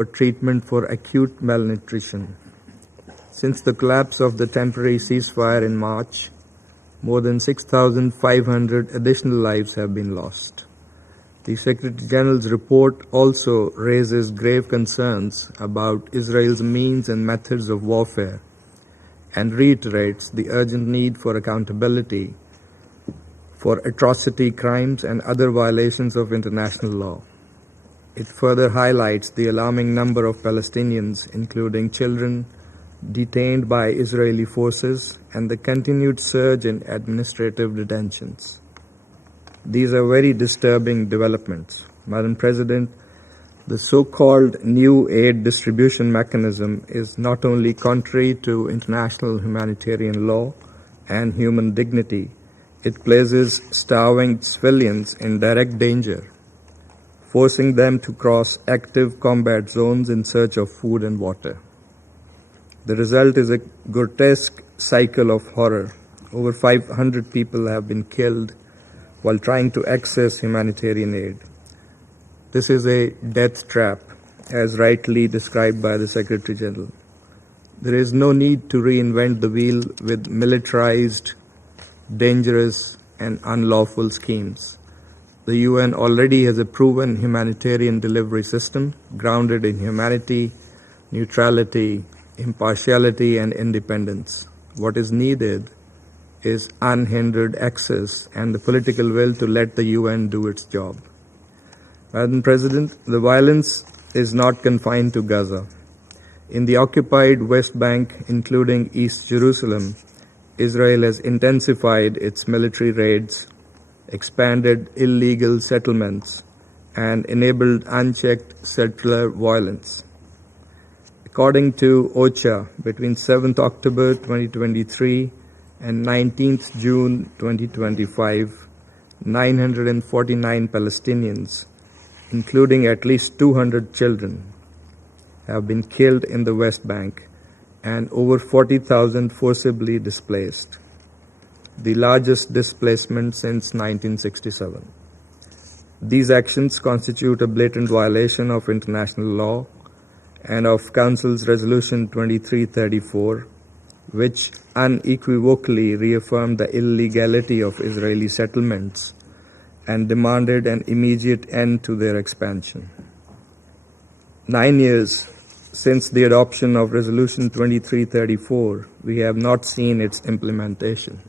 for treatment for acute malnutrition. Since the collapse of the temporary ceasefire in March, more than 6,500 additional lives have been lost. The Secretary General's report also raises grave concerns about Israel's means and methods of warfare and reiterates the urgent need for accountability for atrocity crimes and other violations of international law. It further highlights the alarming number of Palestinians, including children, detained by Israeli forces and the continued surge in administrative detentions. These are very disturbing developments. Madam President, the so-called new aid distribution mechanism is not only contrary to international humanitarian law and human dignity, it places starving civilians in direct danger, forcing them to cross active combat zones in search of food and water. The result is a grotesque cycle of horror. Over 500 people have been killed while trying to access humanitarian aid. This is a death trap, as rightly described by the Secretary General. There is no need to reinvent the wheel with militarized, dangerous, and unlawful schemes. The UN already has a proven humanitarian delivery system grounded in humanity, neutrality, impartiality, and independence. What is needed is unhindered access and the political will to let the UN do its job. Madam President, the violence is not confined to Gaza. In the occupied West Bank, including East Jerusalem, Israel has intensified its military raids, expanded illegal settlements, and enabled unchecked settler violence. According to OCHA, between 7th October 2023 and 19th June 2025, 949 Palestinians, including at least 200 children, have been killed in the West Bank and over 40,000 forcibly displaced, the largest displacement since 1967. These actions constitute a blatant violation of international law and of Council's Resolution 2334, which unequivocally reaffirmed the illegality of Israeli settlements and demanded an immediate end to their expansion. 9 years since the adoption of Resolution 2334, we have not seen its implementation.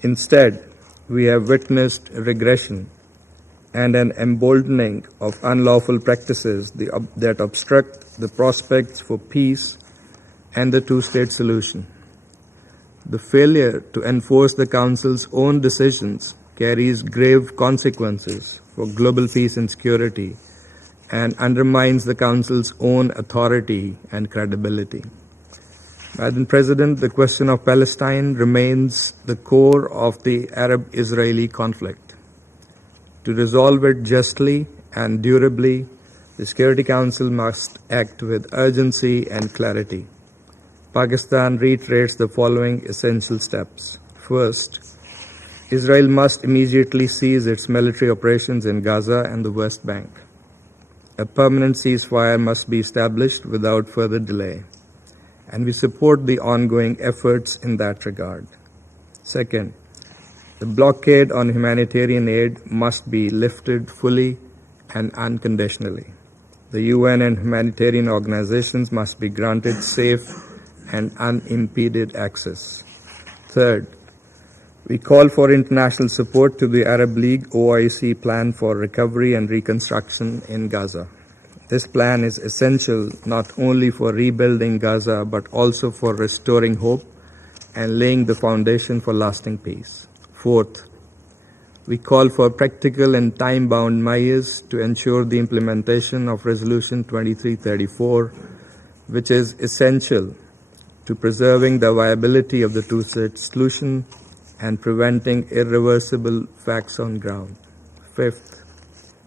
Instead, we have witnessed regression and an emboldening of unlawful practices that obstruct the prospects for peace and the two-state solution. The failure to enforce the Council's own decisions carries grave consequences for global peace and security and undermines the Council's own authority and credibility. Madam President, the question of Palestine remains the core of the Arab-Israeli conflict. To resolve it justly and durably, the Security Council must act with urgency and clarity. Pakistan reiterates the following essential steps. First, Israel must immediately cease its military operations in Gaza and the West Bank. A permanent ceasefire must be established without further delay, and we support the ongoing efforts in that regard. Second, the blockade on humanitarian aid must be lifted fully and unconditionally. The UN and humanitarian organizations must be granted safe and unimpeded access. Third, we call for international support to the Arab League OIC plan for recovery and reconstruction in Gaza. This plan is essential not only for rebuilding Gaza but also for restoring hope and laying the foundation for lasting peace. Fourth, we call for practical and time-bound measures to ensure the implementation of Resolution 2334, which is essential to preserving the viability of the two-state solution and preventing irreversible facts on ground. Fifth,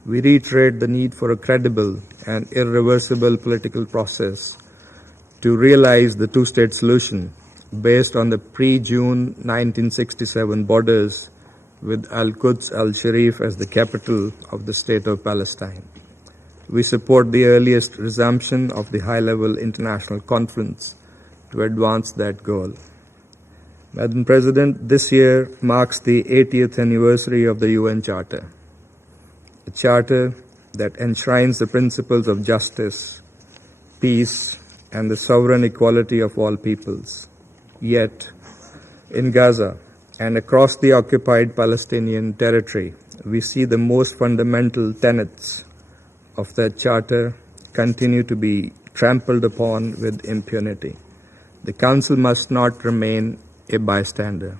we reiterate the need for a credible and irreversible political process to realize the two-state solution based on the pre-June 1967 borders with Al-Quds al-Sharif as the capital of the state of Palestine. We support the earliest resumption of the high-level international conference to advance that goal. Madam President, this year marks the 80th anniversary of the UN Charter, a charter that enshrines the principles of justice, peace, and the sovereign equality of all peoples. Yet, in Gaza and across the occupied Palestinian territory, we see the most fundamental tenets of that charter continue to be trampled upon with impunity. The Council must not remain a bystander.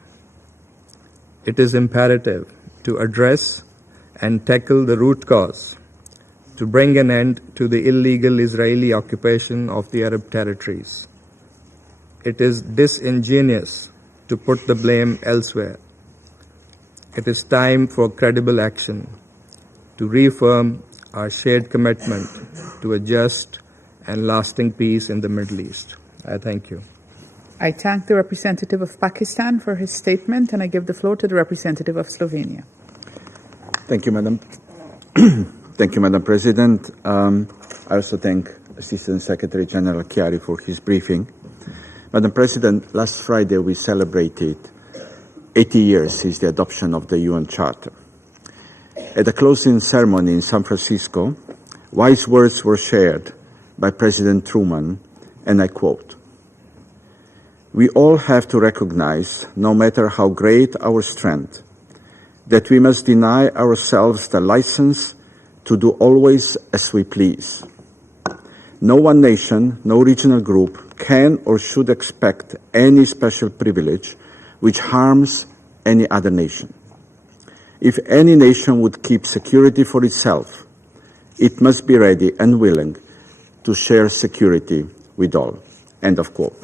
It is imperative to address and tackle the root cause, to bring an end to the illegal Israeli occupation of the Arab territories. It is disingenuous to put the blame elsewhere. It is time for credible action to reaffirm our shared commitment to a just and lasting peace in the Middle East. I thank you. I thank the representative of Pakistan for his statement, and I give the floor to the representative of Slovenia. Thank you, Madam. Thank you, Madam President. I also thank Assistant Secretary General Chiari for his briefing. Madam President, last Friday we celebrated 80 years since the adoption of the UN Charter. At the closing ceremony in San Francisco, wise words were shared by President Truman, and I quote, "We all have to recognize, no matter how great our strength, that we must deny ourselves the license to do always as we please. No one nation, no regional group can or should expect any special privilege which harms any other nation. If any nation would keep security for itself, it must be ready and willing to share security with all." End of quote.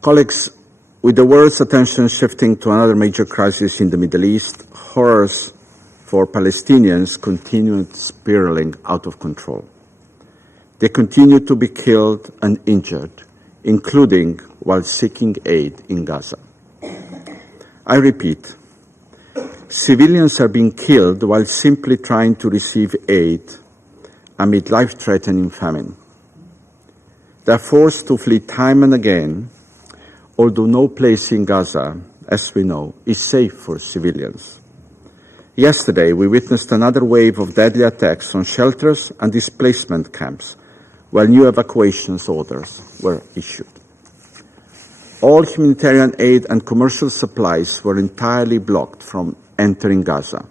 Colleagues, with the world's attention shifting to another major crisis in the Middle East, horrors for Palestinians continued spiraling out of control. They continue to be killed and injured, including while seeking aid in Gaza. I repeat, civilians are being killed while simply trying to receive aid amid life-threatening famine. They are forced to flee time and again, although no place in Gaza, as we know, is safe for civilians. Yesterday, we witnessed another wave of deadly attacks on shelters and displacement camps, while new evacuation orders were issued. All humanitarian aid and commercial supplies were entirely blocked from entering Gaza.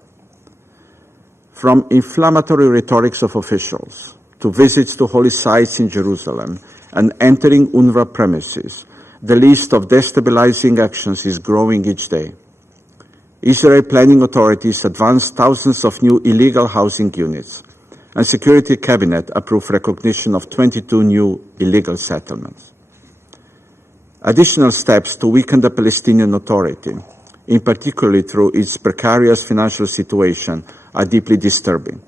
From inflammatory rhetorics of officials to visits to holy sites in Jerusalem and entering UNRWA premises, the list of destabilizing actions is growing each day. Israel planning authorities advanced thousands of new illegal housing units, and Security Cabinet approved recognition of 22 new illegal settlements. Additional steps to weaken the Palestinian Authority, in particular through its precarious financial situation, are deeply disturbing.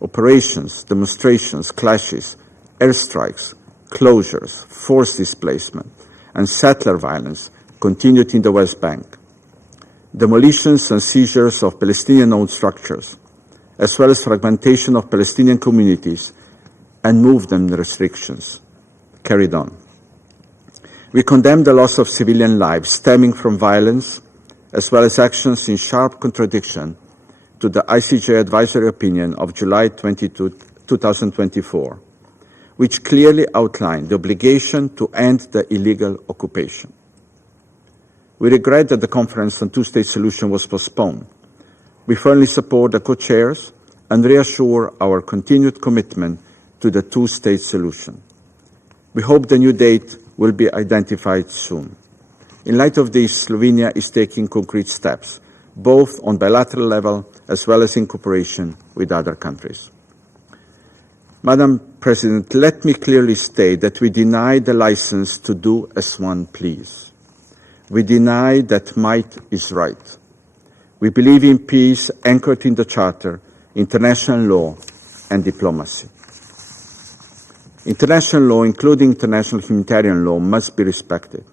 Operations, demonstrations, clashes, airstrikes, closures, forced displacement, and settler violence continued in the West Bank. Demolitions and seizures of Palestinian-owned structures, as well as fragmentation of Palestinian communities and movement restrictions, carried on. We condemn the loss of civilian lives stemming from violence, as well as actions in sharp contradiction to the ICJ advisory opinion of July 22, 2024, which clearly outlined the obligation to end the illegal occupation. We regret that the conference on two-state solution was postponed. We firmly support the co-chairs and reassure our continued commitment to the two-state solution. We hope the new date will be identified soon. In light of this, Slovenia is taking concrete steps, both on bilateral level as well as in cooperation with other countries. Madam President, let me clearly state that we deny the license to do as one please. We deny that might is right. We believe in peace anchored in the Charter, international law, and diplomacy. International law, including international humanitarian law, must be respected.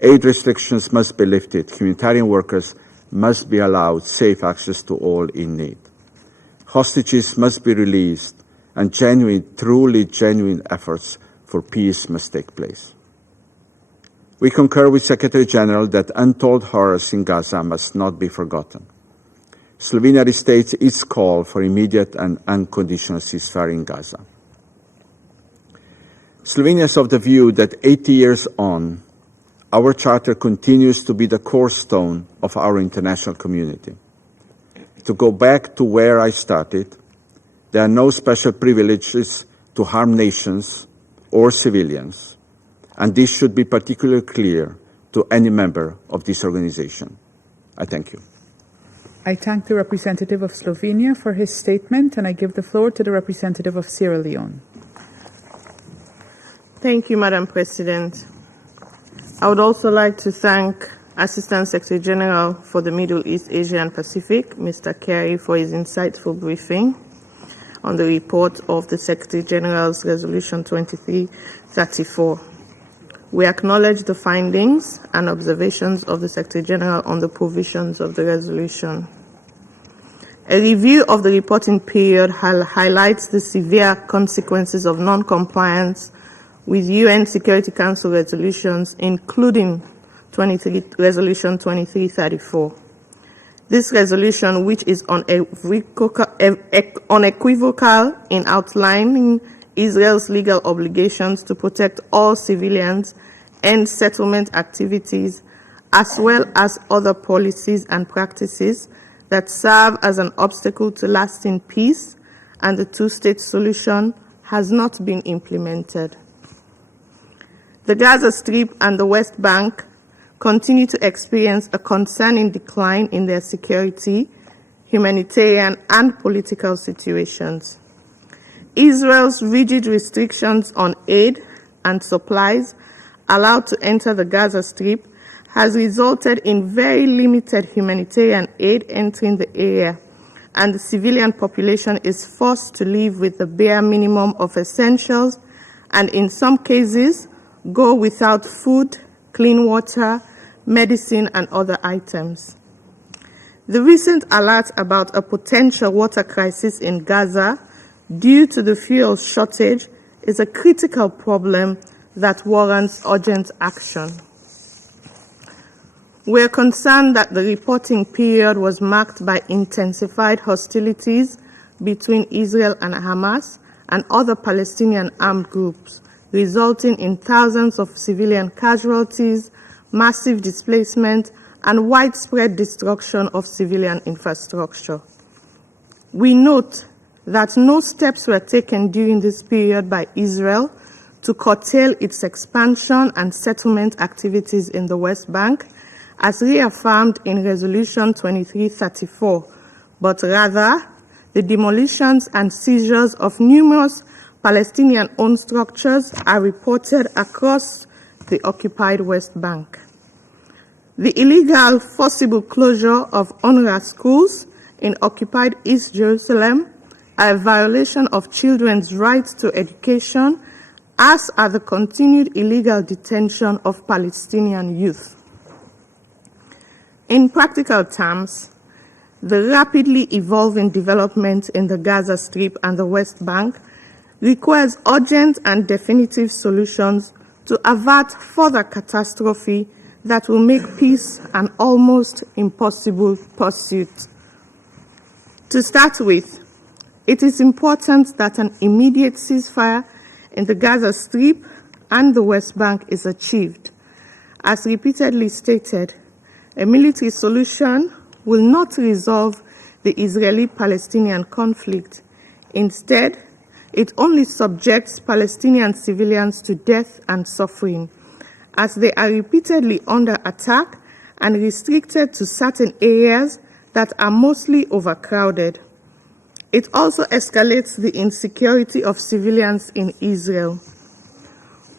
Aid restrictions must be lifted. Humanitarian workers must be allowed safe access to all in need. Hostages must be released, and truly genuine efforts for peace must take place. We concur with Secretary General that untold horrors in Gaza must not be forgotten. Slovenia restates its call for immediate and unconditional ceasefire in Gaza. Slovenia is of the view that 80 years on, our Charter continues to be the cornerstone of our international community. To go back to where I started, there are no special privileges to harm nations or civilians, and this should be particularly clear to any member of this organization. I thank you. I thank the representative of Slovenia for his statement, and I give the floor to the representative of Sierra Leone. Thank you, Madam President. I would also like to thank Assistant Secretary General for the Middle East, Asia and Pacific, Mr. Kerry, for his insightful briefing on the report of the Secretary General's Resolution 2334. We acknowledge the findings and observations of the Secretary General on the provisions of the resolution. A review of the reporting period highlights the severe consequences of non-compliance with UN Security Council resolutions, including Resolution 2334. This resolution, which is unequivocal in outlining Israel's legal obligations to protect all civilians and settlement activities, as well as other policies and practices that serve as an obstacle to lasting peace and the two-state solution, has not been implemented. The Gaza Strip and the West Bank continue to experience a concerning decline in their security, humanitarian, and political situations. Israel's rigid restrictions on aid and supplies allowed to enter the Gaza Strip has resulted in very limited humanitarian aid entering the area, and the civilian population is forced to live with the bare minimum of essentials and, in some cases, go without food, clean water, medicine, and other items. The recent alert about a potential water crisis in Gaza due to the fuel shortage is a critical problem that warrants urgent action. We are concerned that the reporting period was marked by intensified hostilities between Israel and Hamas and other Palestinian armed groups, resulting in thousands of civilian casualties, massive displacement, and widespread destruction of civilian infrastructure. We note that no steps were taken during this period by Israel to curtail its expansion and settlement activities in the West Bank, as reaffirmed in Resolution 2334, but rather the demolitions and seizures of numerous Palestinian-owned structures are reported across the occupied West Bank. The illegal forcible closure of UNRWA schools in occupied East Jerusalem are a violation of children's rights to education, as are the continued illegal detention of Palestinian youth. In practical terms, the rapidly evolving development in the Gaza Strip and the West Bank requires urgent and definitive solutions to avert further catastrophe that will make peace an almost impossible pursuit. To start with, it is important that an immediate ceasefire in the Gaza Strip and the West Bank is achieved. As repeatedly stated, a military solution will not resolve the Israeli-Palestinian conflict. Instead, it only subjects Palestinian civilians to death and suffering, as they are repeatedly under attack and restricted to certain areas that are mostly overcrowded. It also escalates the insecurity of civilians in Israel.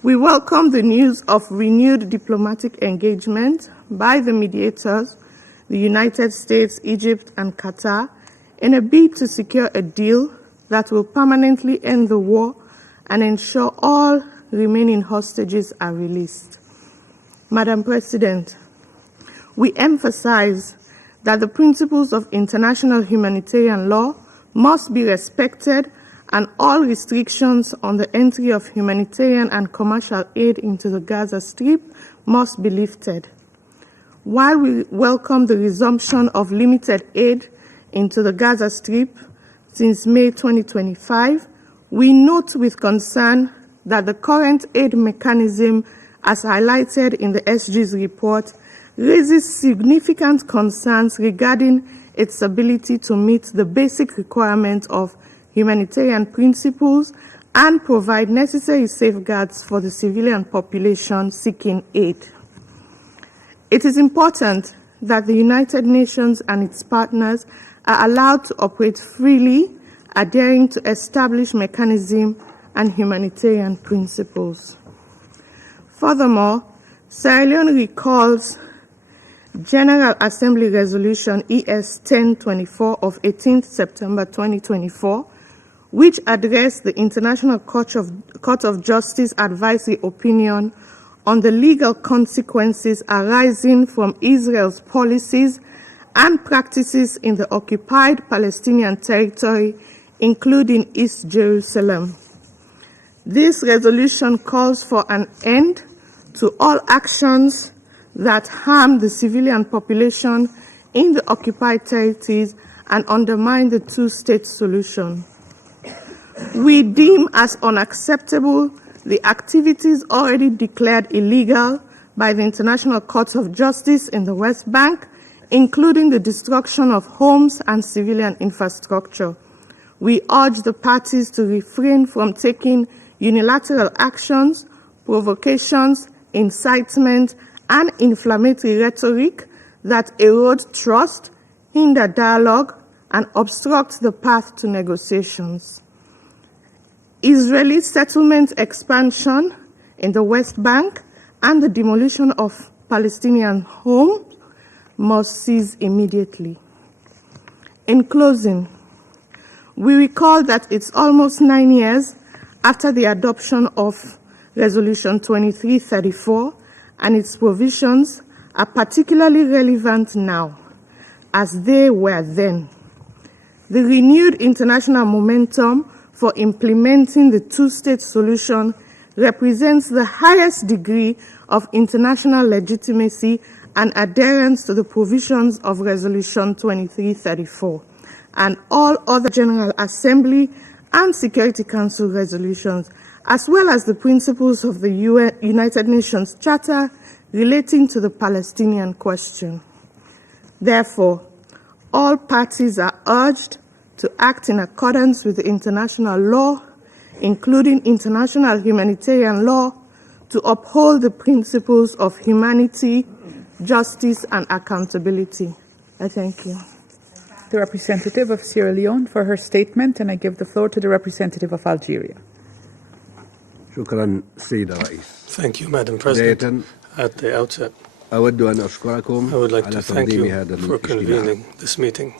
We welcome the news of renewed diplomatic engagement by the mediators, the United States, Egypt, and Qatar, in a bid to secure a deal that will permanently end the war and ensure all remaining hostages are released. Madam President, we emphasize that the principles of international humanitarian law must be respected and all restrictions on the entry of humanitarian and commercial aid into the Gaza Strip must be lifted. While we welcome the resumption of limited aid into the Gaza Strip since May 2025, we note with concern that the current aid mechanism, as highlighted in the SG's report, raises significant concerns regarding its ability to meet the basic requirements of humanitarian principles and provide necessary safeguards for the civilian population seeking aid. It is important that the United Nations and its partners are allowed to operate freely, adhering to established mechanisms and humanitarian principles. Furthermore, Sierra Leone recalls General Assembly Resolution ES 1024 of 18th September 2024, which addressed the International Court of Justice advisory opinion on the legal consequences arising from Israel's policies and practices in the occupied Palestinian territory, including East Jerusalem. This resolution calls for an end to all actions that harm the civilian population in the occupied territories and undermine the two-state solution. We deem as unacceptable the activities already declared illegal by the International Court of Justice in the West Bank, including the destruction of homes and civilian infrastructure. We urge the parties to refrain from taking unilateral actions, provocations, incitement, and inflammatory rhetoric that erode trust, hinder dialogue, and obstruct the path to negotiations. Israeli settlement expansion in the West Bank and the demolition of Palestinian homes must cease immediately. In closing, we recall that it's almost 9 years after the adoption of Resolution 2334, and its provisions are particularly relevant now, as they were then. The renewed international momentum for implementing the two-state solution represents the highest degree of international legitimacy and adherence to the provisions of Resolution 2334 and all other General Assembly and Security Council resolutions, as well as the principles of the United Nations Charter relating to the Palestinian question. Therefore, all parties are urged to act in accordance with international law, including international humanitarian law, to uphold the principles of humanity, justice, and accountability. I thank you. The representative of Sierra Leone for her statement, and I give the floor to the representative of Algeria. شكرا سيد الرئيس. Thank you, Madam President. At the outset, أود أن أشكركم I would like على to thank تنظيم you هذا for الاجتماع. convening this meeting.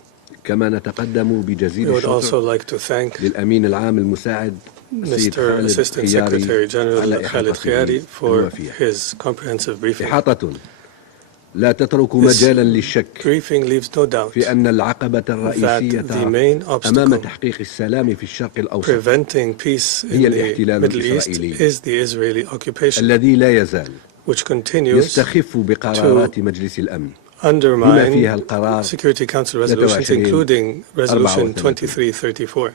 كما نتقدم بجزيل We would also الشكر like to thank للأمين العام المساعد السيد Mr. خالد Assistant خياري Secretary General على Khalid إحاطته Khiyari for الوافية. his comprehensive briefing. إحاطة لا تترك This مجالا للشك briefing leaves no doubt في أن العقبة الرئيسية that the main أمام obstacle تحقيق السلام في الشرق الأوسط preventing peace هي in the الاحتلال Middle East الإسرائيلي is the Israeli occupation, الذي لا يزال which continues يستخف بقرارات مجلس الأمن بما undermine فيها القرار Security Council resolutions, 23 including Resolution 34 2334.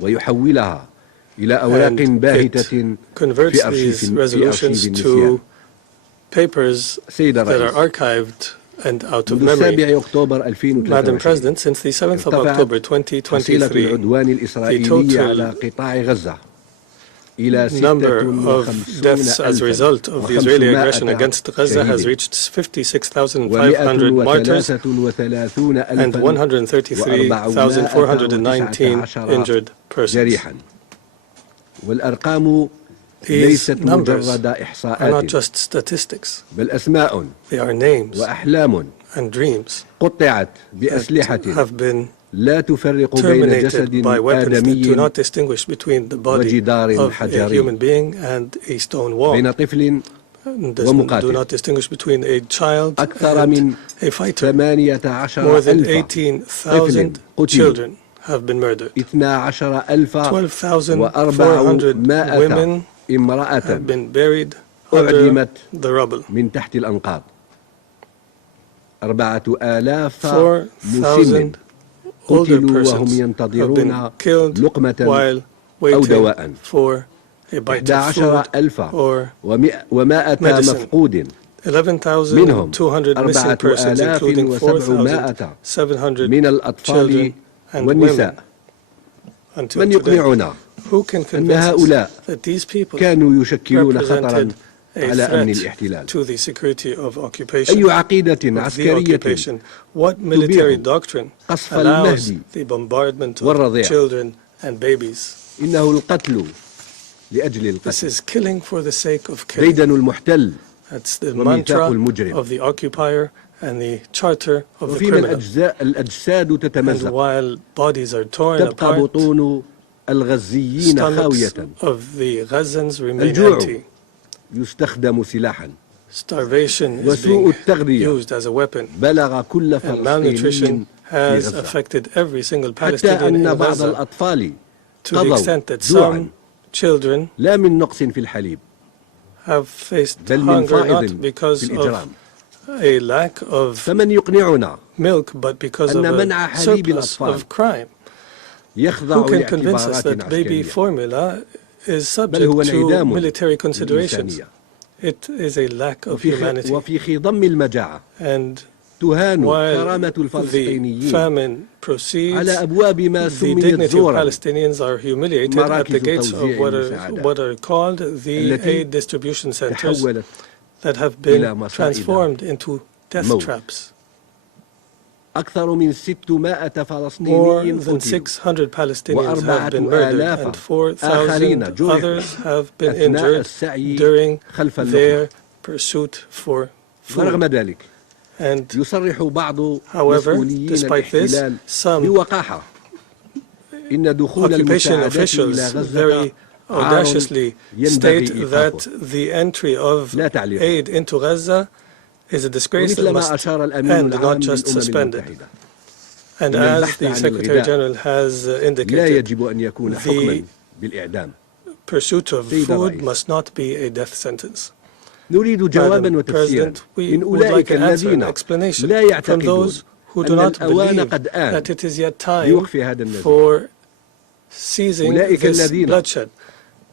ويحولها إلى أوراق And باهتة it converts في these أرشيف resolutions النسيان. to papers سيد that are الرئيس، archived and out of منذ memory. 7 أكتوبر Madam 2023 President, since the 7th of ارتفعت October حصيلة 2023, العدوان الإسرائيلي the على قطاع غزة إلى number of deaths as a result of the Israeli aggression against Gaza has reached 56,500 martyrs and 133,419 injured persons. جريحا. والأرقام These ليست numbers مجرد are not إحصاءات just statistics. بل أسماء They are names وأحلام and dreams قطعت that بأسلحة have been لا تفرق بين جسد terminated by weapons that do آدمي not distinguish between the body وجدار of a حجري human being and a stone wall. بين طفل And ومقاتل. do not distinguish between a child أكثر من and a fighter. 18,000 More than طفل 18,000 قتلوا children have been murdered. 12,400 women امرأة have been buried under أعدمت the rubble. من تحت الأنقاض. 4,000 مسن 4,000 older قتلوا وهم persons have ينتظرون been killed لقمة while أو waiting دواء. for a bite of food or 11,100 medicine. مفقود. 11,200 missing persons, including 4,700 من الأطفال children and والنساء. women. Until من today, يقنعنا who can أن convince us هؤلاء that these people كانوا يشكلون خطرا represented a على أمن threat الاحتلال؟ to the security of occupation? أي عقيدة of the عسكرية occupation? What military doctrine قصف allows المهدي the bombardment of والرضيع؟ children and babies? إنه القتل لأجل This القتل. is killing for the sake of killing. ديدن المحتل That's the وميثاق mantra المجرم. of the occupier and the charter of the وفيما criminal. الأجساد And تتمزق while bodies are torn تبقى apart, بطون الغزيين stomachs خاوية. of the Gazans remain الجوع empty. يستخدم سلاحا. Starvation is وسوء being التغذية used as a weapon. بلغ كل And فلسطيني malnutrition في has غزة. affected every single حتى Palestinian أن in بعض Gaza, الأطفال to the قضوا extent that جوعا some children لا من نقص في الحليب have faced بل من hunger فائض not because في الإجرام. of a lack of فمن يقنعنا milk, but because of أن a منع حليب surplus الأطفال of crime. يخضع Who can convince us لاعتبارات that baby عسكرية formula is بل هو subject to انعدام military considerations? للإنسانية. It is a lack of humanity. وفي خضم المجاعة And تهان while كرامة the الفلسطينيين famine proceeds, على أبواب ما the سميت dignity of زورا Palestinians are humiliated at the مراكز gates of توزيع what are called the التي aid distribution centers تحولت that have إلى been مصائد transformed into death موت. traps. أكثر من 600 More فلسطيني than قتلوا 600 Palestinians have been murdered و4,000 and 4,000 آخرين جرحوا others have been أثناء injured السعي during خلف their pursuit for ورغم food. ذلك And يصرح بعض however, مسؤولين despite this, الاحتلال some بوقاحة إن دخول occupation المساعدات officials إلى غزة very عار audaciously ينبغي state إيقافه. that the entry of لا تعليق. aid into Gaza is a disgrace that ومثل ما must أشار الأمين end, العام not just للأمم suspended. المتحدة And إن as البحث the عن Secretary الغذاء General has لا indicated, يجب أن يكون حكما بالإعدام. pursuit of سيد food الرئيس. must not be a death sentence. نريد جوابا Madam وتفسيرا President, we من would like أولئك an answer, an الذين explanation لا from يعتقدون those who do أن not الأوان believe قد آن that it is yet time لوقف هذا النزيف. for ceasing أولئك this الذين bloodshed.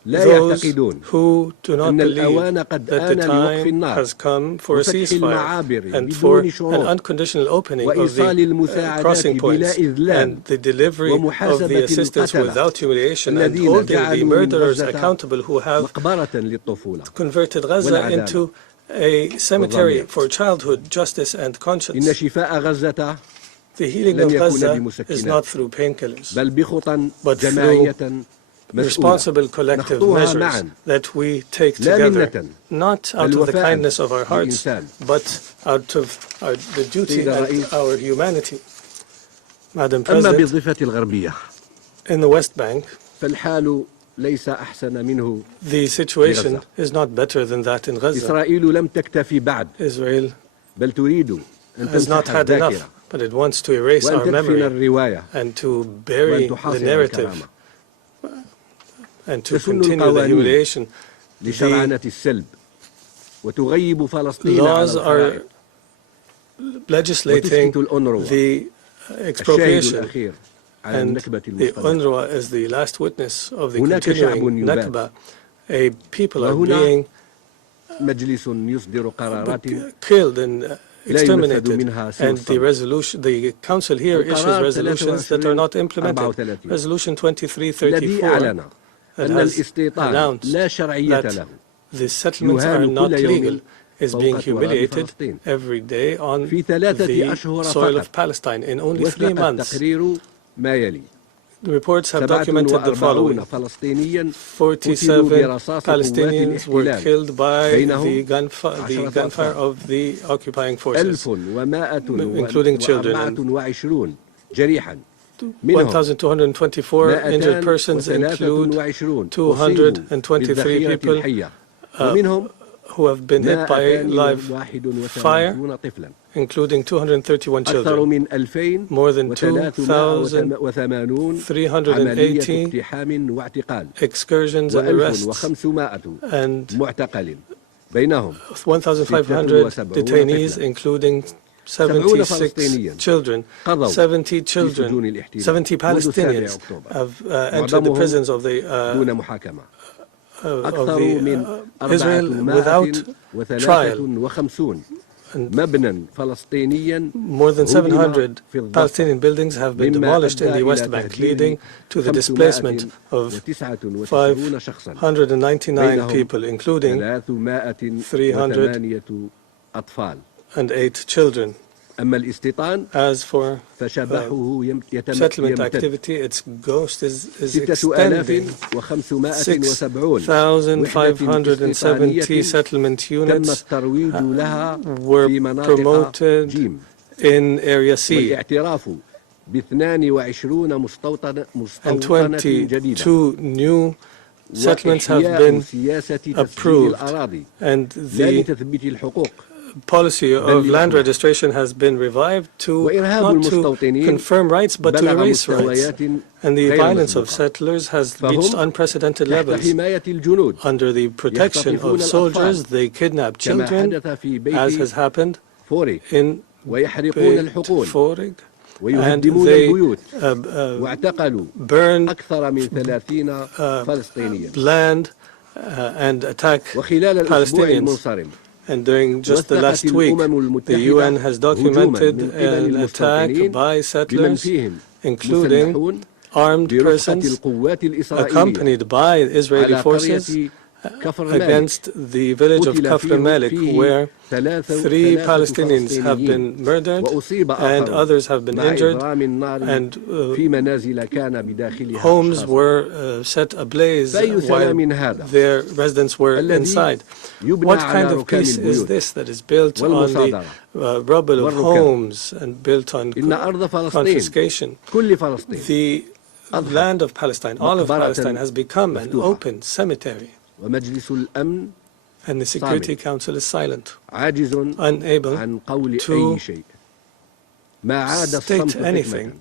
لا Those يعتقدون who do not أن believe الأوان قد that the آن لوقف time النار has come for a وفتح ceasefire المعابر and for بدون an شروط unconditional opening of وإيصال the المساعدات crossing points بلا إذلال and the delivery of ومحاسبة the assistance القتلة without humiliation and الذين holding the جعلوا من murderers غزة accountable who have مقبرة للطفولة converted Gaza والعدالة into a cemetery والضمير. for childhood, justice and إن conscience. شفاء غزة The healing لن of يكون Gaza بمسكنات is not through painkillers, بل بخطى but جماعية through مسؤولة responsible collective نخطوها measures معا that we take لا together, منة not out بل of the وفاء kindness of our hearts, للإنسان. but out of the duty سيد and الرئيس. our humanity. Madam أما President, بالضفة الغربية in the West Bank, فالحال ليس أحسن منه. the situation لغزة. is not better than that in Gaza. إسرائيل لم تكتفي بعد Israel بل تريد أن has not تمسح had enough, الذاكرة but it wants to erase وأن our تدفن memory الرواية and to bury وأن the تحاصر narrative الكرامة and to تسن continue the القوانين humiliation. لشرعنة السلب وتغيب فلسطين Laws على are الخرائط legislating وتسكت الأونروا the الشاهد expropriation, الأخير على and النكبة the المستمرة. UNRWA is the last witness of the هناك شعب continuing يبات. Nakba. A people are وهنا being مجلس يصدر قرارات killed and exterminated, منها and سوى the council here issues القرار resolutions that are not 23 implemented. 34 Resolution الذي 2334 أعلن that أن has الاستيطان announced لا شرعية that له the settlements are يهان not كل يوم legal, is فوق being تراب humiliated فلسطين. every day on في 3 أشهر the soil فقط of Palestine. In only 3 وثق months, التقرير ما يلي the reports have documented the 47 following. فلسطينيا 47 قتلوا برصاص قوات Palestinians were الاحتلال killed by بينهم the gunfire of the occupying forces. 1124 including children. جريحا منهم 1,224 injured persons include 223 people الحية ومنهم who have been hit by live fire, 221 طفلا including 231 أكثر children. من More than 2380 عملية اقتحام واعتقال excursions and arrests, و1500 and معتقل بينهم 1,500 detainees, including 76 children. 70 children, 70 Palestinians have entered the prisons of the دون محاكمة. Israel without trial. 53 مبنى فلسطينيا More than 700 Palestinian buildings have been demolished in the West Bank, leading to the displacement of 599 people, including 308 أطفال. children. أما الاستيطان As for فشبحه settlement يمتد activity, its ghost is 6570 6,570 settlement تم units الترويج لها were في مناطق promoted جيم in Area C, والاعتراف ب 22 مستوطنة and جديدة 22 new settlements have وإحياء been سياسة تسجيل approved, الأراضي and لا the لتثبيت الحقوق policy of land registration has been revived to not to confirm rights but to erase rights, and the violence of settlers has reached unprecedented levels. حماية الجنود Under the protection of soldiers, they kidnap كما children, حدث في as بيت has happened فوري in ويحرقون Beit الحقول Forig, and ويهدمون they البيوت واعتقلوا burn أكثر من 30 فلسطينيا land and attack وخلال الأسبوع Palestinians. المنصرم And during just the last week, the UN has documented an attack by settlers, including armed persons accompanied by Israeli forces against the village of Kafr Malik, where 3 Palestinians have been murdered and others have been injured, and homes were set ablaze while their residents were inside. What kind of peace is this that is built on the rubble of homes and built on confiscation? The land of Palestine, all of Palestine, has become an open cemetery. ومجلس الأمن And the Security Council is silent, عاجز unable عن قول to أي شيء ما عاد state الصمت anything.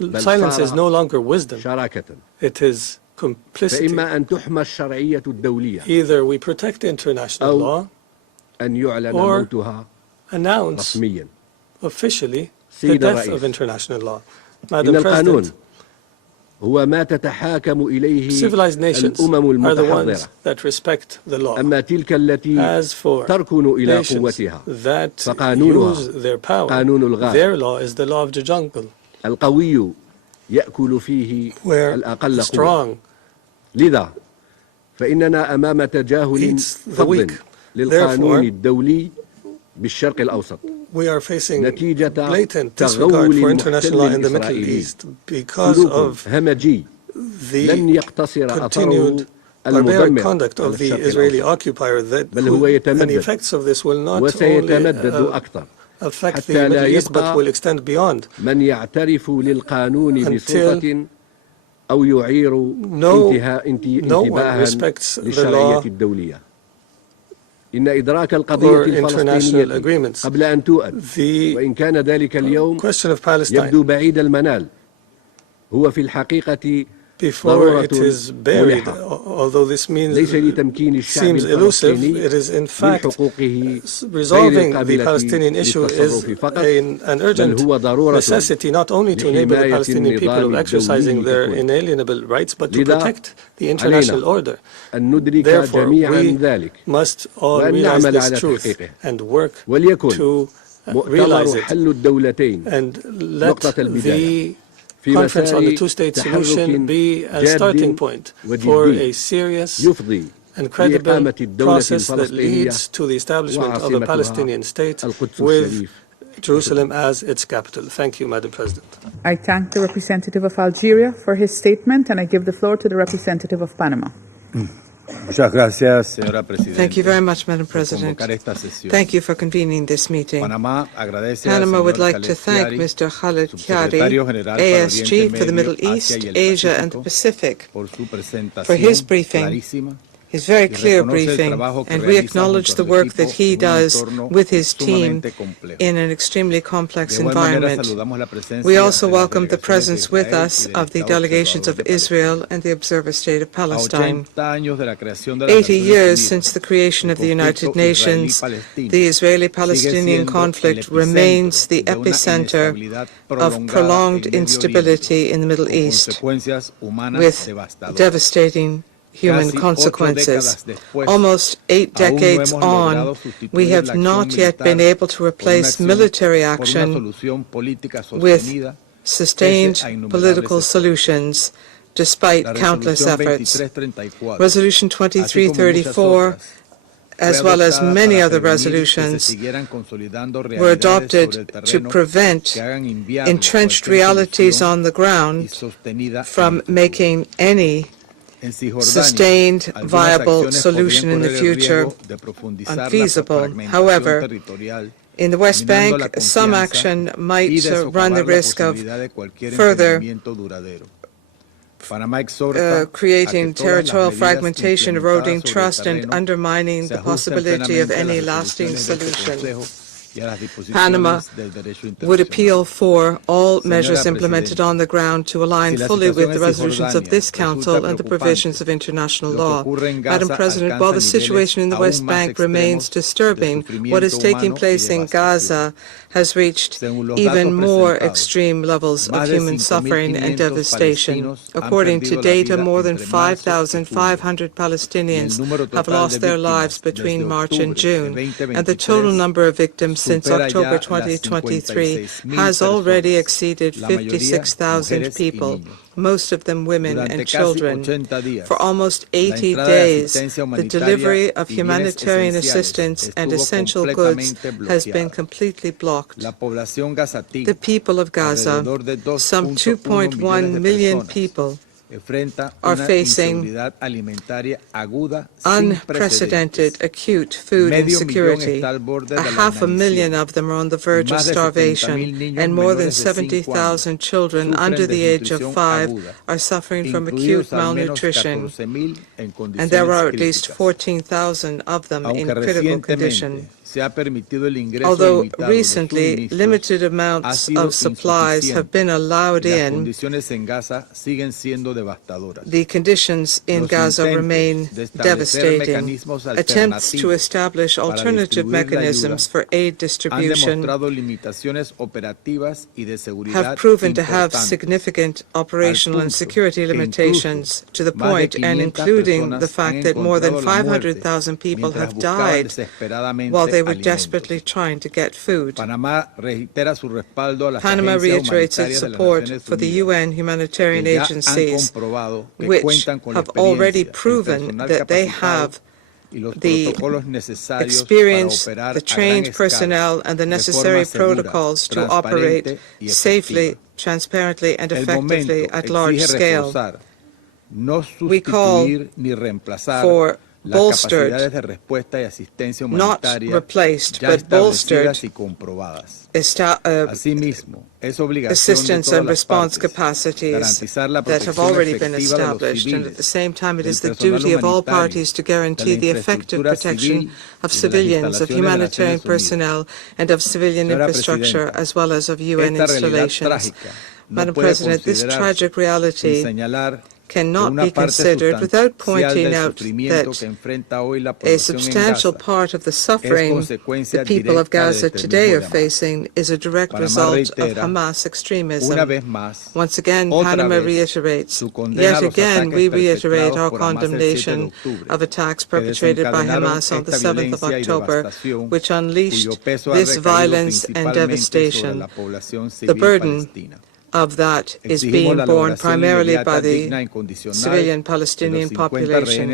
حكمة Silence is no longer wisdom. شراكة It is complicity. فإما أن تحمى الشرعية الدولية Either we protect international law أن يعلن or موتها announce رسميا. officially the سيد death الرئيس of international law. إن Madam القانون President, هو ما تتحاكم إليه civilized nations الأمم are the المتحضرة ones that respect the law. أما تلك التي As for تركن إلى nations قوتها that فقانونها use their power, قانون الغابة. their law is the law of the jungle, القوي يأكل فيه where الأقل the قوة strong لذا فإننا أمام تجاهل eats the فظ weak. للقانون Therefore, الدولي بالشرق الأوسط we are facing نتيجة blatant disregard for international law in the Middle الإسرائيلي. East because سلوك of همجي the لن يقتصر أثره continued barbaric المدمر conduct على of the الشرق Israeli الأوسط occupier that بل هو and the يتمدد effects of this will not only وسيتمدد أكثر affect حتى the لا Middle East but يبقى will extend beyond. من يعترف للقانون بسلطة أو يعير انتباها للشرعية الدولية إن إدراك القضية الفلسطينية قبل أن تؤد وإن كان ذلك اليوم يبدو بعيد المنال هو في الحقيقة before it is buried, although this seems elusive, it is in fact resolving the Palestinian issue is an urgent necessity not only to enable the Palestinian people of exercising their inalienable rights, but to protect the international order. Therefore, we must all realize this truth and work to realize it, and let the conference on the two-state solution be a starting point for a serious and credible process that leads to the establishment of a Palestinian state with Jerusalem as its capital. Thank you, Madam President. I thank the representative of Algeria for his statement, and I give the floor to the representative of Panama. Thank you very much, Madam President. Thank you for convening this meeting. Panama would like to thank Mr. Khaled Khiari, ASG for the Middle East, Asia and the Pacific, for his briefing, his very clear briefing, and we acknowledge the work that he does with his team in an extremely complex environment. We also welcome the presence with us of the delegations of Israel and the Observer State of Palestine. 80 years since the creation of the United Nations, the Israeli-Palestinian conflict remains the epicenter of prolonged instability in the Middle East, with devastating human consequences. Almost 8 decades on, we have not yet been able to replace military action with sustained political solutions, despite countless efforts. Resolution 2334, as well as many other resolutions, were adopted to prevent entrenched realities on the ground from making any sustained, viable solution in the future unfeasible. However, in the West Bank, some action might run the risk of further creating territorial fragmentation, eroding trust, and undermining the possibility of any lasting solution. Panama would appeal for all measures implemented on the ground to align fully with the resolutions of this Council and the provisions of international law. Madam President, while the situation in the West Bank remains disturbing, what is taking place in Gaza has reached even more extreme levels of human suffering and devastation. According to data, more than 5,500 Palestinians have lost their lives between March and June, and the total number of victims since October 2023 has already exceeded 56,000 people, most of them women and children. For almost 80 days, the delivery of humanitarian assistance and essential goods has been completely blocked. The people of Gaza, some 2.1 million people, are facing unprecedented acute food insecurity. 500,000 of them are on the verge of starvation, and more than 70,000 children under the age of 5 are suffering from acute malnutrition, and there are at least 14,000 of them in critical condition. Although recently limited amounts of supplies have been allowed in, the conditions in Gaza remain devastating. Attempts to establish alternative mechanisms for aid distribution have proven to have significant operational and security limitations, to the point and including the fact that more than 500,000 people have died while they were desperately trying to get food. Panama reiterates its support for the UN humanitarian agencies, which have already proven that they have the experience, the trained personnel, and the necessary protocols to operate safely, transparently, and effectively at large scale. We call for bolstered, not replaced, but bolstered assistance and response capacities that have already been established. And at the same time, it is the duty of all parties to guarantee the effective protection of civilians, of humanitarian personnel, and of civilian infrastructure, as well as of UN installations. Madam President, this tragic reality cannot be considered without pointing out that a substantial part of the suffering the people of Gaza today are facing is a direct result of Hamas extremism. Once again, Panama reiterates, yet again we reiterate our condemnation of attacks perpetrated by Hamas on the 7th of October, which unleashed this violence and devastation. The burden of that is being borne primarily by the civilian Palestinian population.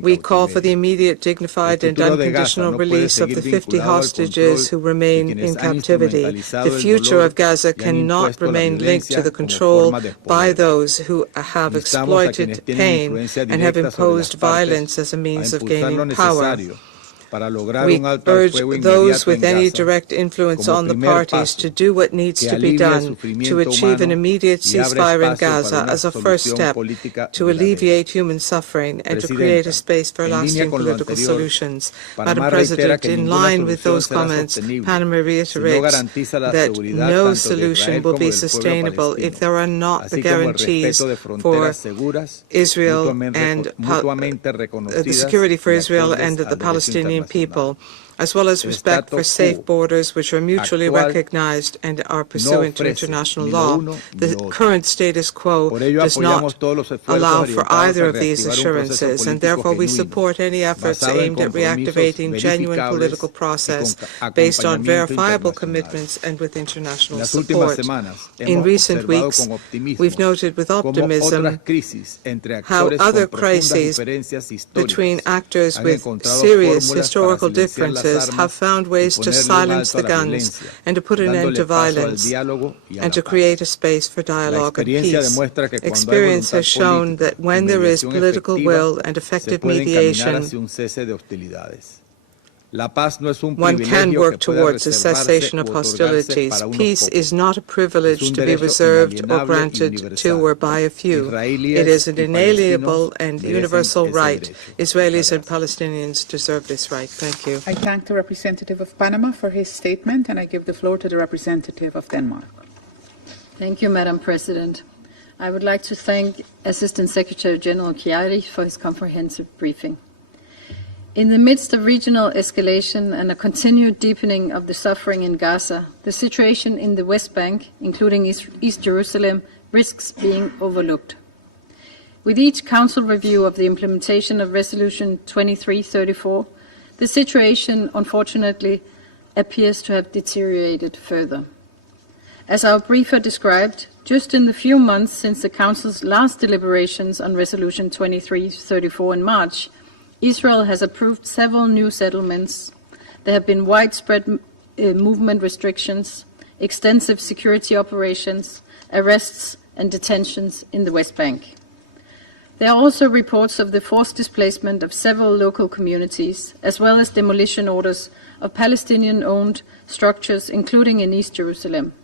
We call for the immediate, dignified, and unconditional release of the 50 hostages who remain in captivity. The future of Gaza cannot remain linked to the control by those who have exploited pain and have imposed violence as a means of gaining power. We urge those with any direct influence on the parties to do what needs to be done to achieve an immediate ceasefire in Gaza as a first step to alleviate human suffering and to create a space for lasting political solutions. Madam President, in line with those comments, Panama reiterates that no solution will be sustainable if there are not the guarantees for Israel and the security for Israel and the Palestinian people, as well as respect for safe borders which are mutually recognized and are pursuant to international law. The current status quo does not allow for either of these assurances, and therefore we support any efforts aimed at reactivating genuine political process based on verifiable commitments and with international support. In recent weeks, we've noted with optimism how other crises between actors with serious historical differences have found ways to silence the guns and to put an end to violence and to create a space for dialogue and peace. Experience has shown that when there is political will and effective mediation, one can work towards a cessation of hostilities. Peace is not a privilege to be reserved or granted to or by a few. It is an inalienable and universal right. Israelis and Palestinians deserve this right. Thank you. I thank the representative of Panama for his statement, and I give the floor to the representative of Denmark. Thank you, Madam President. I would like to thank Assistant Secretary General Chiari for his comprehensive briefing. In the midst of regional escalation and a continued deepening of the suffering in Gaza, the situation in the West Bank, including East Jerusalem, risks being overlooked. With each Council review of the implementation of Resolution 2334, the situation, unfortunately, appears to have deteriorated further. As our briefer described, just in the few months since the Council's last deliberations on Resolution 2334 in March, Israel has approved several new settlements. There have been widespread movement restrictions, extensive security operations, arrests and detentions in the West Bank. There are also reports of the forced displacement of several local communities, as well as demolition orders of Palestinian-owned structures, including in East Jerusalem.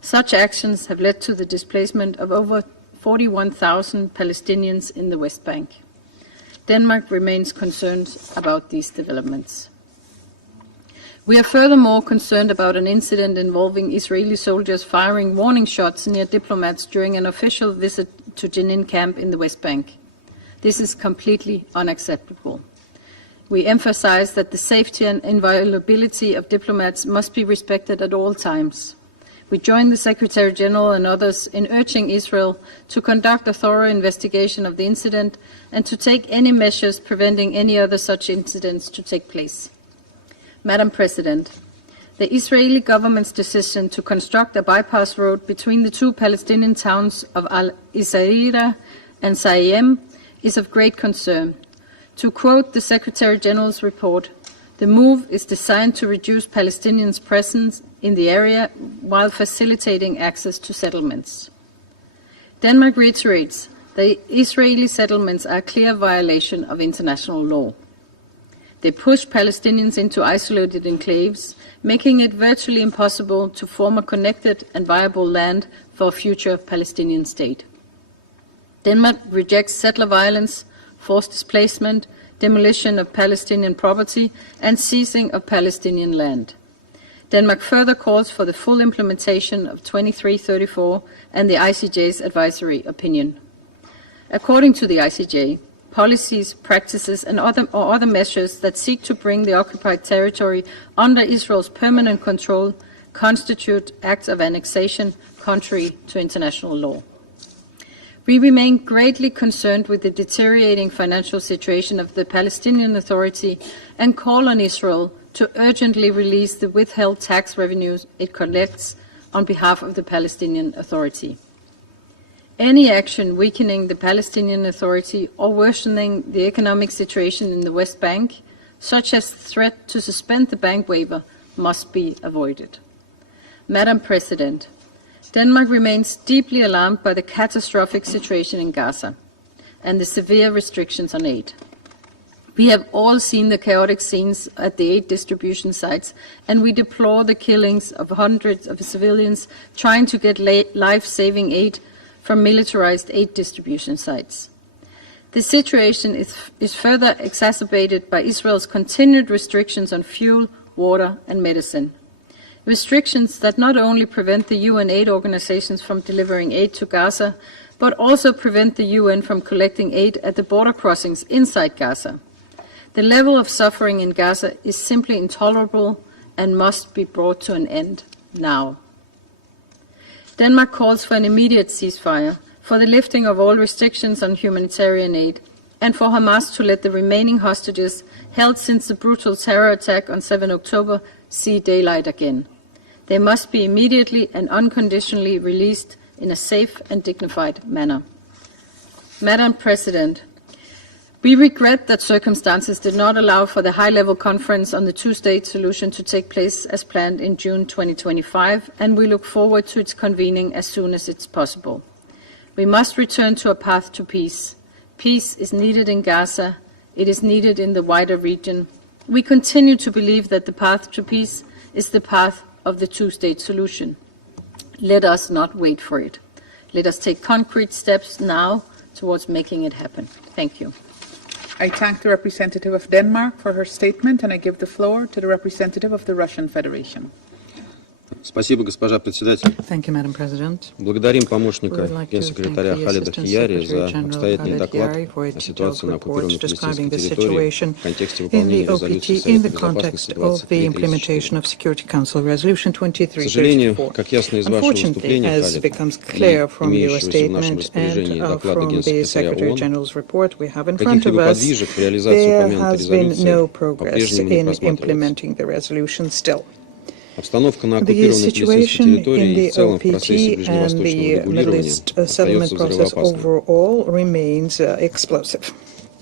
Such actions have led to the displacement of over 41,000 Palestinians in the West Bank. Denmark remains concerned about these developments. We are furthermore concerned about an incident involving Israeli soldiers firing warning shots near diplomats during an official visit to Jenin camp in the West Bank. This is completely unacceptable. We emphasize that the safety and inviolability of diplomats must be respected at all times. We join the Secretary General and others in urging Israel to conduct a thorough investigation of the incident and to take any measures preventing any other such incidents to take place. Madam President, the Israeli government's decision to construct a bypass road between the two Palestinian towns of Al-Isaira and Sayyem is of great concern. To quote the Secretary General's report, the move is designed to reduce Palestinians' presence in the area while facilitating access to settlements. Denmark reiterates the Israeli settlements are a clear violation of international law. They push Palestinians into isolated enclaves, making it virtually impossible to form a connected and viable land for a future Palestinian state. Denmark rejects settler violence, forced displacement, demolition of Palestinian property, and seizing of Palestinian land. Denmark further calls for the full implementation of 2334 and the ICJ's advisory opinion. According to the ICJ, policies, practices, and other measures that seek to bring the occupied territory under Israel's permanent control constitute acts of annexation contrary to international law. We remain greatly concerned with the deteriorating financial situation of the Palestinian Authority and call on Israel to urgently release the withheld tax revenues it collects on behalf of the Palestinian Authority. Any action weakening the Palestinian Authority or worsening the economic situation in the West Bank, such as the threat to suspend the bank waiver, must be avoided. Madam President, Denmark remains deeply alarmed by the catastrophic situation in Gaza and the severe restrictions on aid. We have all seen the chaotic scenes at the aid distribution sites, and we deplore the killings of hundreds of civilians trying to get life-saving aid from militarized aid distribution sites. The situation is further exacerbated by Israel's continued restrictions on fuel, water, and medicine. Restrictions that not only prevent the UN aid organizations from delivering aid to Gaza, but also prevent the UN from collecting aid at the border crossings inside Gaza. The level of suffering in Gaza is simply intolerable and must be brought to an end now. Denmark calls for an immediate ceasefire, for the lifting of all restrictions on humanitarian aid, and for Hamas to let the remaining hostages held since the brutal terror attack on 7 October see daylight again. They must be immediately and unconditionally released in a safe and dignified manner. Madam President, we regret that circumstances did not allow for the high-level conference on the two-state solution to take place as planned in June 2025, and we look forward to its convening as soon as it's possible. We must return to a path to peace. Peace is needed in Gaza. It is needed in the wider region. We continue to believe that the path to peace is the path of the two-state solution. Let us not wait for it. Let us take concrete steps now towards making it happen. Thank you. I thank the representative of Denmark for her statement, and I give the floor to the representative of the Russian Federation. Спасибо, госпожа председатель. Thank you, Madam President. Благодарим помощника генсекретаря Халида Хияри за обстоятельный доклад о ситуации на оккупированной палестинской территории в контексте выполнения резолюции Совета Безопасности 2334. К сожалению, как ясно из вашего выступления, Халид, и имеющегося в нашем распоряжении доклада генсекретаря ООН, каких-либо подвижек в реализации упомянутой резолюции по-прежнему не просматривается. Обстановка на оккупированной палестинской территории и в целом в процессе ближневосточного регулирования остается взрывоопасной.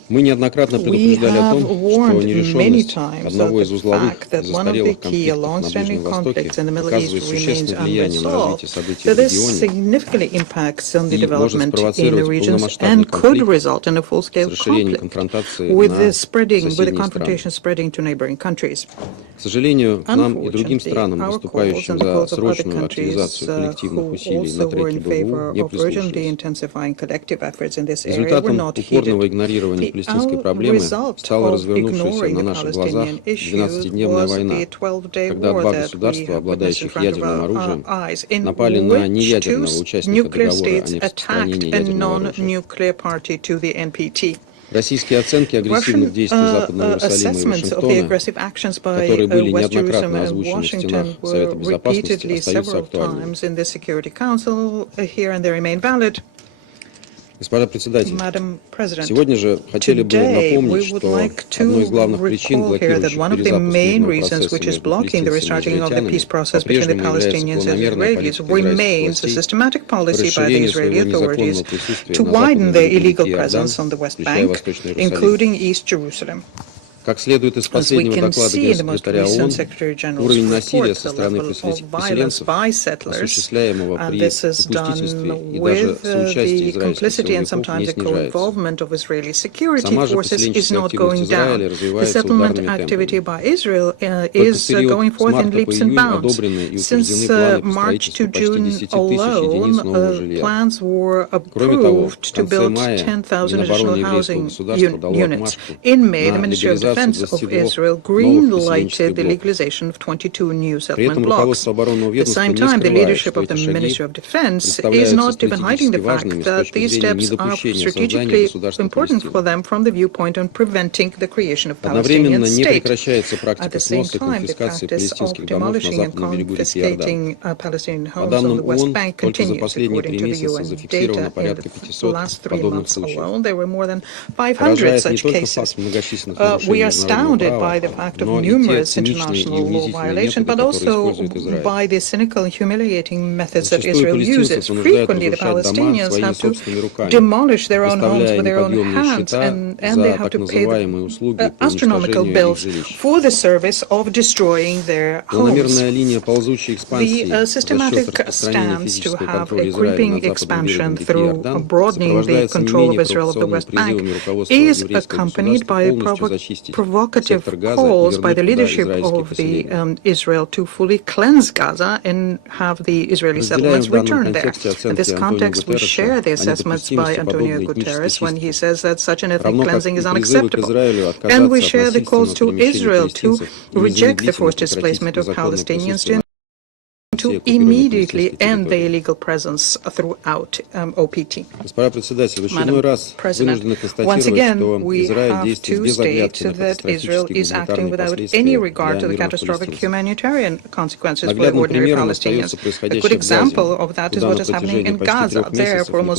Мы неоднократно предупреждали о том, что нерешенность одного из узловых и застарелых конфликтов на Ближнем Востоке оказывает существенное влияние на развитие событий в регионе и может спровоцировать полномасштабный конфликт с расширением конфронтации на соседние страны. К сожалению, нам и другим странам, выступающим за срочную активизацию коллективных усилий на треке БВУ, не прислушивались. Результатом упорного игнорирования палестинской проблемы стала развернувшаяся на наших глазах 12-дневная война, когда два государства, обладающих ядерным оружием, напали на неядерного участника договора о нераспространении ядерного оружия. Российские оценки агрессивных действий Западного Иерусалима и Вашингтона, которые были неоднократно озвучены в стенах Совета Безопасности, остаются актуальными. Господа председатели, сегодня же хотели бы напомнить, что одной из главных причин, блокирующих перезапуск мирного процесса между палестинцами по-прежнему является планомерная политика израильских властей по расширению своего незаконного присутствия на Западном берегу реки Иордан, включая Восточный Иерусалим. Как следует из последнего доклада генсекретаря ООН, уровень насилия со стороны переселенцев, осуществляемого при попустительстве и даже соучастии израильских силовиков, не снижается. Сама же поселенческая активность Израиля развивается ударными темпами. Только в период с марта по июнь одобрены и утверждены планы по строительству почти 10 тысяч единиц нового жилья. Кроме того, в конце мая Минобороны еврейского государства дало отмашку на легализацию Defense of Israel green-lighted the legalization of 22 new settlement blocks. At the same time, the leadership of the Ministry of Defense is not even hiding the fact that these steps are strategically important for them from the viewpoint on preventing the creation of Palestinian state. At the same time, the practice of demolishing and confiscating Palestinian homes on the West Bank continues. According to the UN data, in the last 3 months alone, there were more than 500 such cases. We we are astounded by the fact of numerous international law violations, but also by the cynical and humiliating methods that Israel uses. Frequently, the Palestinians have to demolish their own homes with their own hands, and they have to pay the astronomical bills for the service of destroying their homes. The systematic stance to have a creeping expansion through broadening the control of Israel of the West Bank is accompanied by provocative calls by the leadership of Israel to fully cleanse Gaza and have the Israeli settlements returned there. In this context, we share the assessments by Antonio Guterres when he says that such an ethnic cleansing is unacceptable. And we share the calls to Israel to reject the forced displacement of Palestinians, to immediately end the illegal presence throughout OPT. Madam President, once again, we have to state that Israel is acting without any regard to the catastrophic humanitarian consequences for ordinary Palestinians. A good example of that is what is happening in Gaza. There, for almost